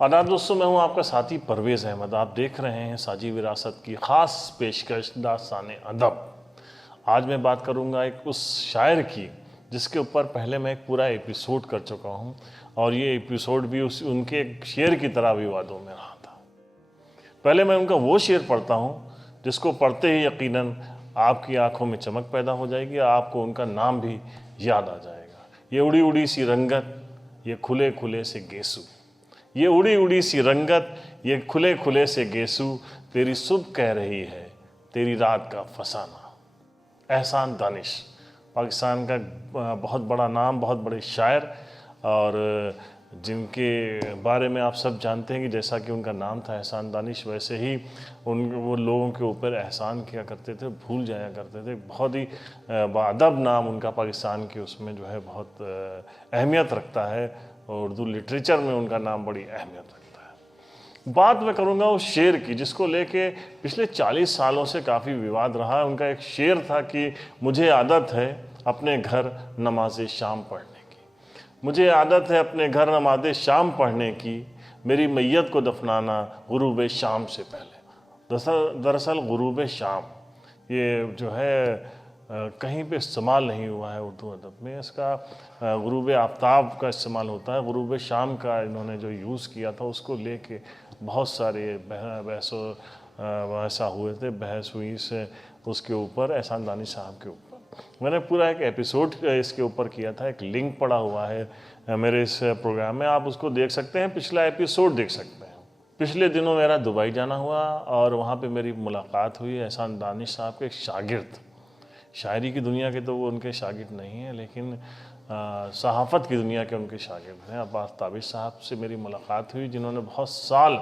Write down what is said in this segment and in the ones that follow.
आदाब दोस्तों, मैं हूं आपका साथी परवेज़ अहमद। आप देख रहे हैं साझी विरासत की ख़ास पेशकश दास्तान अदब। आज मैं बात करूंगा एक उस शायर की जिसके ऊपर पहले मैं एक पूरा एपिसोड कर चुका हूं, और ये एपिसोड भी उनके एक शेर की तरह विवादों में रहा था। पहले मैं उनका वो शेर पढ़ता हूं जिसको पढ़ते ही यकीनन आपकी आंखों में चमक पैदा हो जाएगी, आपको उनका नाम भी याद आ जाएगा। ये उड़ी उड़ी सी रंगत, ये खुले खुले से गेसू, ये उड़ी उड़ी सी रंगत, ये खुले खुले से गेसू, तेरी सुबह कह रही है तेरी रात का फसाना। एहसान दानिश पाकिस्तान का बहुत बड़ा नाम, बहुत बड़े शायर, और जिनके बारे में आप सब जानते हैं कि जैसा कि उनका नाम था एहसान दानिश, वैसे ही वो लोगों के ऊपर एहसान किया करते थे, भूल जाया करते थे। बहुत ही बाअदब नाम उनका पाकिस्तान के उसमें जो है बहुत अहमियत रखता है, और उर्दू लिटरेचर में उनका नाम बड़ी अहमियत रखता है। बात मैं करूँगा उस शेर की जिसको लेके पिछले 40 सालों से काफ़ी विवाद रहा है। उनका एक शेर था कि मुझे आदत है अपने घर नमाज शाम पढ़ने की, मुझे आदत है अपने घर नमाज शाम पढ़ने की, मेरी मैयत को दफनाना गुरूब शाम से पहले। दरअसल गुरूब शाम ये जो है कहीं पे इस्तेमाल नहीं हुआ है उर्दू अदब में। इसका गुरूब आफ्ताब का इस्तेमाल होता है। गुरूब शाम का इन्होंने जो यूज़ किया था उसको लेके बहुत सारे बहसा हुए थे, बहस हुई से उसके ऊपर, एहसान दानिश साहब के ऊपर। मैंने पूरा एक एपिसोड इसके ऊपर किया था, एक लिंक पड़ा हुआ है मेरे इस प्रोग्राम में, आप उसको देख सकते हैं, पिछला एपिसोड देख सकते हैं। पिछले दिनों मेरा दुबई जाना हुआ और वहाँ पे मेरी मुलाकात हुई एहसान दानिश साहब के एक शागिर्द, शायरी की दुनिया के तो वो उनके शागिर्द नहीं हैं, लेकिन सहाफ़त की दुनिया के उनके शागिर्द हैं। अब्बास ताबिश साहब से मेरी मुलाकात हुई, जिन्होंने बहुत साल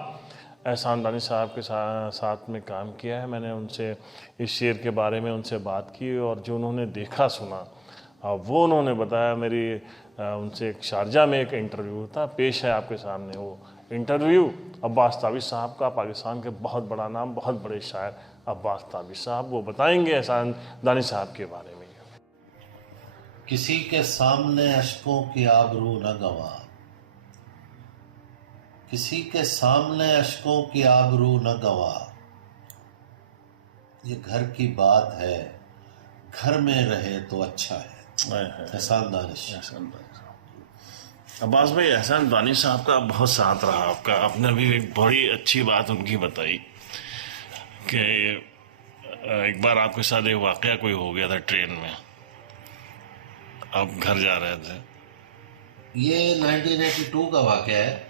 एहसान दानिश साहब के साथ में काम किया है। मैंने उनसे इस शेर के बारे में उनसे बात की, और जो उन्होंने देखा सुना वो उन्होंने बताया। मेरी उनसे एक शारजा में एक इंटरव्यू था, पेश है आपके सामने वो इंटरव्यू। अब्बास ताबिश साहब का, पाकिस्तान के बहुत बड़ा नाम, बहुत बड़े शायर अब्बास ताबिश साहब, वो बताएंगे एहसान दानिश साहब के बारे में। किसी के सामने अशकों की आबरू न गवा, किसी के सामने अशकों की आबरू न गवा, ये घर की बात है, घर में रहे तो अच्छा है। एहसान दानिश। अब्बास भाई, एहसान दानिश साहब का बहुत साथ रहा आपका। आपने भी एक बड़ी अच्छी बात उनकी बताई कि एक बार आपके साथ एक वाकया कोई हो गया था ट्रेन में, आप घर जा रहे थे। ये 1982 का वाकया है।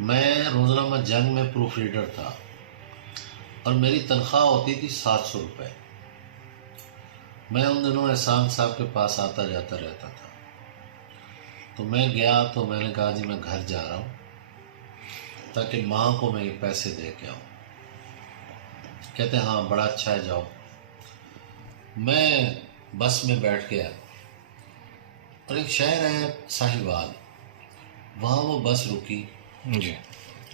मैं रोजनामा जंग में प्रूफ रीडर था और मेरी तनख्वाह होती थी 700 रुपये। मैं उन दिनों एहसान साहब के पास आता जाता रहता था। तो मैं गया तो मैंने कहा जी मैं घर जा रहा हूँ, ताकि माँ को मैं ये पैसे दे के आऊँ। कहते हाँ बड़ा अच्छा है, जाओ। मैं बस में बैठ गया और एक शहर है साहिवाल, वहाँ वो बस रुकी जी।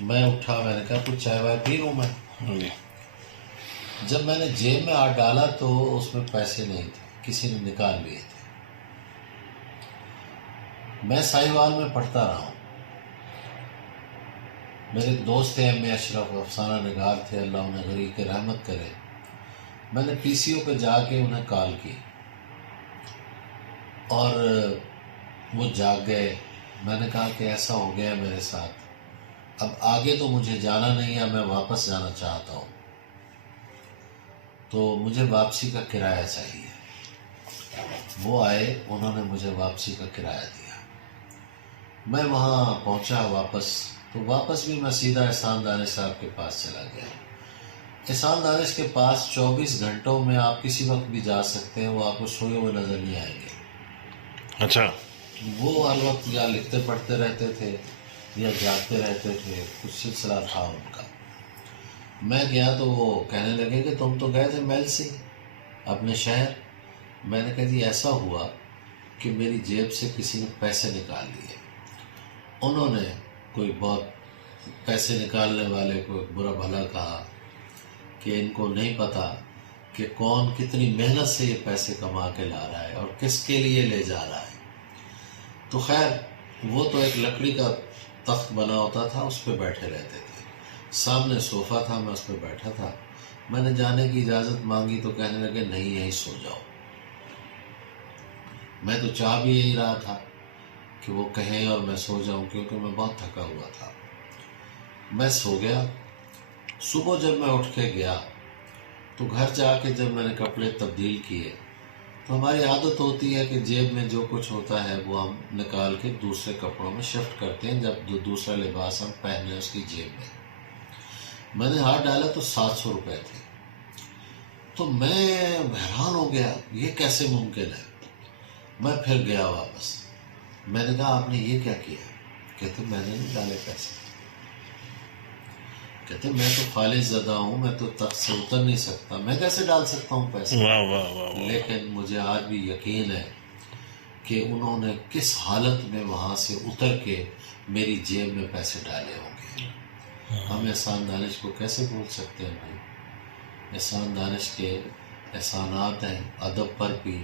मैं उठा, मैंने कहा कुछ चाय वाय पी लूँ मैं। जी। जब मैंने जेब में हाथ डाला तो उसमें पैसे नहीं थे, किसी ने निकाल लिए थे। मैं साहिवाल में पढ़ता रहा हूँ। मेरे दोस्त थे एम ए अशरफ, अफसाना निगार थे, अल्लाह उन्हें गरीब के रहमत करे। मैंने पीसीओ पे जाके उन्हें कॉल की और वो जाग गए। मैंने कहा कि ऐसा हो गया मेरे साथ, अब आगे तो मुझे जाना नहीं है, मैं वापस जाना चाहता हूँ, तो मुझे वापसी का किराया चाहिए। वो आए, उन्होंने मुझे वापसी का किराया दिया। मैं वहाँ पहुँचा वापस, तो वापस भी मैं सीधा एहसान दानिश साहब के पास चला गया। एहसान दानिश के पास 24 घंटों में आप किसी वक्त भी जा सकते हैं, वो आपको सोए हुए नज़र नहीं आएंगे। अच्छा। वो हर वक्त या लिखते पढ़ते रहते थे या जागते रहते थे, कुछ सिलसिला था उनका। मैं गया तो वो कहने लगे कि तुम तो गए थे मेल से अपने शहर। मैंने कहा जी ऐसा हुआ कि मेरी जेब से किसी ने पैसे निकाल लिए। उन्होंने कोई बहुत पैसे निकालने वाले को बुरा भला कहा कि इनको नहीं पता कि कौन कितनी मेहनत से ये पैसे कमा के ला रहा है और किसके लिए ले जा रहा है। तो खैर वो तो एक लकड़ी का तख्त बना होता था, उस पर बैठे रहते थे। सामने सोफ़ा था, मैं उस पर बैठा था। मैंने जाने की इजाज़त मांगी तो कहने लगे नहीं, यहीं सो जाओ। मैं तो चाह भी यही रहा था कि वो कहें और मैं सो जाऊं, क्योंकि मैं बहुत थका हुआ था। मैं सो गया। सुबह जब मैं उठ के गया तो घर जाके जब मैंने कपड़े तब्दील किए तो हमारी आदत होती है कि जेब में जो कुछ होता है वो हम निकाल के दूसरे कपड़ों में शिफ्ट करते हैं, जब दूसरा लिबास हम पहने उसकी जेब में। मैंने हाथ डाला तो 700 रुपये थे। तो मैं हैरान हो गया, ये कैसे मुमकिन है। मैं फिर गया वापस। मैंने कहा आपने ये क्या किया? कहते मैंने नहीं डाले पैसे। कहते मैं तो खालिश ज़दा हूँ, मैं तो तख्त से उतर नहीं सकता, मैं कैसे डाल सकता हूँ पैसे। वाह वाह वाह वाह। लेकिन मुझे आज भी यकीन है कि उन्होंने किस हालत में वहाँ से उतर के मेरी जेब में पैसे डाले होंगे। हम एहसान दानिश को कैसे भूल सकते हैं भाई। एहसान दानिश के एहसानात हैं अदब पर भी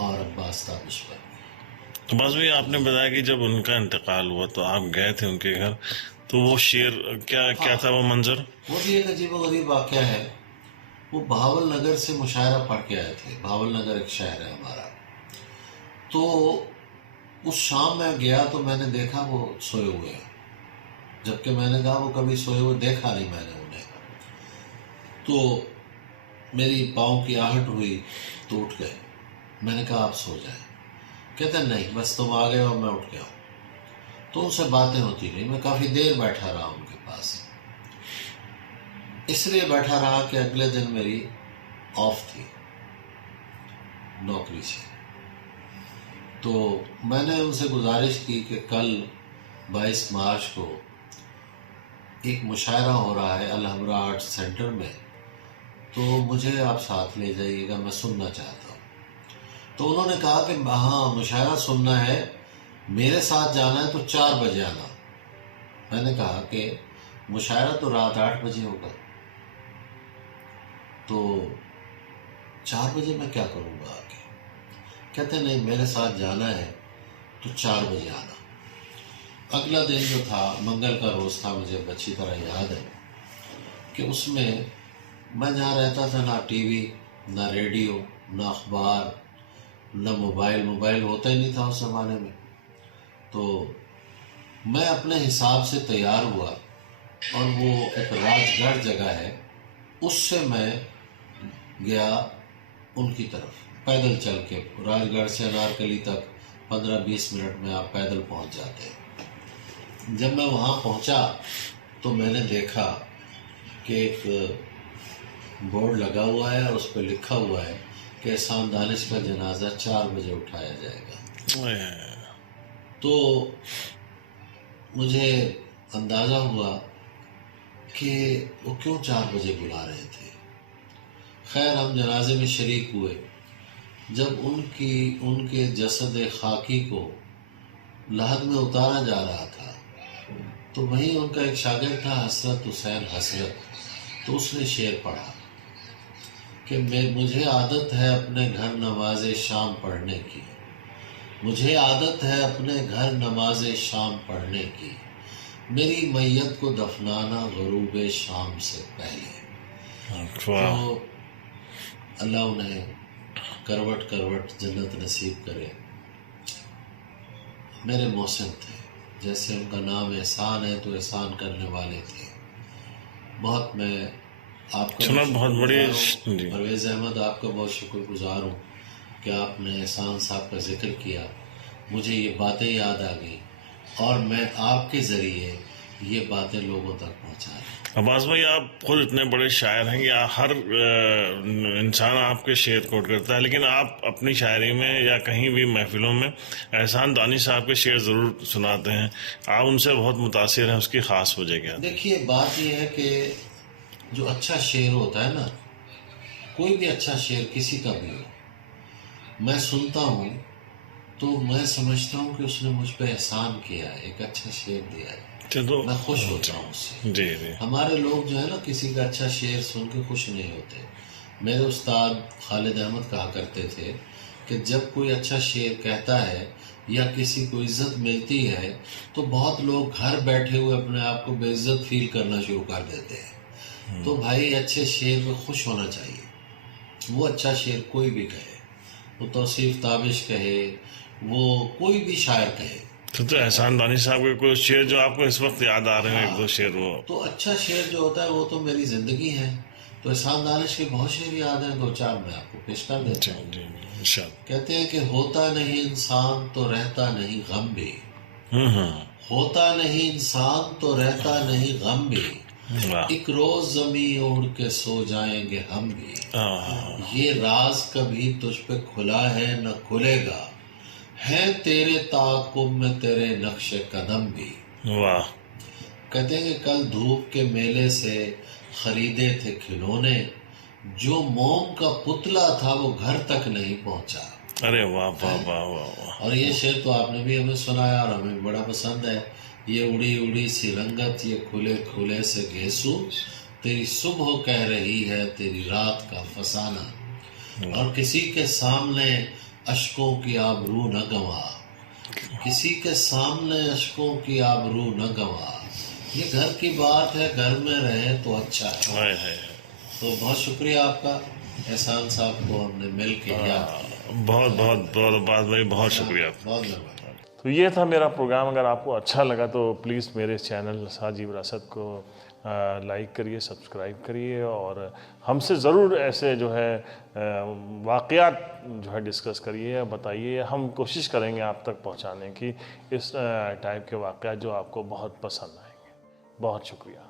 और अब्बास ताबिश पर भी। तो बस भाई आपने बताया कि जब उनका इंतकाल हुआ तो आप गए थे उनके घर, तो वो शेर क्या था वो मंजर? वो भी एक अजीब व गरीब वाक़या है। वो बहावल नगर से मुशायरा पढ़ के आए थे। बहावल नगर एक शहर है हमारा। तो उस शाम में गया तो मैंने देखा वो सोए हुए हैं, जबकि मैंने कहा वो कभी सोए हुए देखा नहीं मैंने उन्हें। तो मेरी पाँव की आहट हुई तो उठ गए। मैंने कहा आप सो जाएं। कहते नहीं, बस तुम आ गए और मैं उठ गया। तो उनसे बातें होती रही। मैं काफ़ी देर बैठा रहा उनके पास। इसलिए बैठा रहा कि अगले दिन मेरी ऑफ थी नौकरी से। तो मैंने उनसे गुजारिश की कि कल 22 मार्च को एक मुशायरा हो रहा है अल-हमरा आर्ट सेंटर में, तो मुझे आप साथ ले जाइएगा, मैं सुनना चाहता हूँ। तो उन्होंने कहा कि हाँ मुशायरा सुनना है, मेरे साथ जाना है तो 4 बजे आना। मैंने कहा कि मुशायरा तो रात 8 बजे होगा, तो 4 बजे मैं क्या करूँगा आके। कहते नहीं, मेरे साथ जाना है तो 4 बजे आना। अगला दिन जो था मंगल का रोज़ था, मुझे अच्छी तरह याद है कि उसमें मैं जहाँ रहता था ना टीवी, ना रेडियो, ना अखबार, ना मोबाइल होता ही नहीं था उस ज़माने में। तो मैं अपने हिसाब से तैयार हुआ और वो एक राजगढ़ जगह है, उससे मैं गया उनकी तरफ पैदल चल के। राजगढ़ से अनारकली तक 15-20 मिनट में आप पैदल पहुंच जाते हैं। जब मैं वहाँ पहुँचा तो मैंने देखा कि एक बोर्ड लगा हुआ है और उस पर लिखा हुआ है कि एहसान दानिश का जनाजा 4 बजे उठाया जाएगा। तो मुझे अंदाज़ा हुआ कि वो क्यों 4 बजे बुला रहे थे। खैर हम जनाजे में शरीक हुए। जब उनके जसद खाकी को लहद में उतारा जा रहा था तो वहीं उनका एक शागिर्द था हसरत हुसैन हसरत, तो उसने शेर पढ़ा कि मुझे आदत है अपने घर नमाज शाम पढ़ने की, मुझे आदत है अपने घर नमाज शाम पढ़ने की, मेरी मैयत को दफनाना गरूब शाम से पहले। तो अल्लाह उन्हें करवट करवट जन्नत नसीब करे। मेरे मोहसिन थे, जैसे उनका नाम एहसान है तो एहसान करने वाले थे बहुत। मैं आपका बहुत बड़ी परवेज़ अहमद आपका बहुत शुक्रगुजार हूँ कि आपने एहसान साहब का जिक्र किया। मुझे ये बातें याद आ गई और मैं आपके ज़रिए ये बातें लोगों तक पहुँचा रहा हूँ। अब्बास भाई आप खुद इतने बड़े शायर हैं कि हर इंसान आपके शेर कोट करता है, लेकिन आप अपनी शायरी में या कहीं भी महफिलों में एहसान दानिश साहब के शेर ज़रूर सुनाते हैं। आप उनसे बहुत मुतासिर हैं, उसकी ख़ास वजह क्या? देखिए बात यह है कि जो अच्छा शेर होता है ना, कोई भी अच्छा शेर किसी का भी हो, मैं सुनता हूँ तो मैं समझता हूँ कि उसने मुझ पर एहसान किया है, एक अच्छा शेर दिया है, तो मैं खुश होता हूँ उससे। जी जी। हमारे लोग जो है ना किसी का अच्छा शेर सुन के खुश नहीं होते। मेरे उस्ताद खालिद अहमद कहा करते थे कि जब कोई अच्छा शेर कहता है या किसी को इज्जत मिलती है तो बहुत लोग घर बैठे हुए अपने आप को बेइज्जत फील करना शुरू कर देते हैं। तो भाई अच्छे शेर में खुश होना चाहिए। वो अच्छा शेर कोई भी कहे, वो तौसीफ ताबिश कहे, वो कोई भी शायर कहे। तो एहसान दानिश साहब के कुछ शेर जो आपको इस वक्त याद आ रहे हैं, एक दो शेर वो। तो अच्छा शेर जो होता है वो तो मेरी जिंदगी है। तो एहसान दानिश के बहुत शेर याद हैं, दो चार मैं आपको पेश कर देता हूँ। कहते हैं कि होता नहीं इंसान तो रहता नहीं गम भी, होता नहीं इंसान तो रहता नहीं गम भी, एक रोज जमी ओढ़ के सो जाएंगे हम भी, ये राज कभी तुझ पे खुला है न खुलेगा, है तेरे ताक़ुब में तेरे नक्शे कदम भी। वाह। कहते हैं कि कल धूप के मेले से खरीदे थे खिलौने, जो मोम का पुतला था वो घर तक नहीं पहुंचा। अरे वाह वाह वाह वाह। और ये शेर तो आपने भी हमें सुनाया और हमें बड़ा पसंद है। ये उड़ी उड़ी सी रंगत, ये खुले खुले से गेसू, तेरी सुबह कह रही है तेरी रात का फसाना, और किसी के सामने अशकों की आबरू न गंवा, किसी के सामने अशकों की आबरू न गंवा। ये घर की बात है, घर में रहे तो अच्छा है। तो बहुत शुक्रिया आपका एहसान साहब को हमने मिल के याद किया। बहुत बहुत बहुत बात भाई, बहुत शुक्रिया। बहुत धन्यवाद। तो ये था मेरा प्रोग्राम। अगर आपको अच्छा लगा तो प्लीज़ मेरे चैनल साजी विरासत को लाइक करिए, सब्सक्राइब करिए, और हमसे ज़रूर ऐसे जो है वाक़यात जो है डिस्कस करिए, बताइए। हम कोशिश करेंगे आप तक पहुंचाने की, इस टाइप के वाक़यात जो आपको बहुत पसंद आएंगे। बहुत शुक्रिया।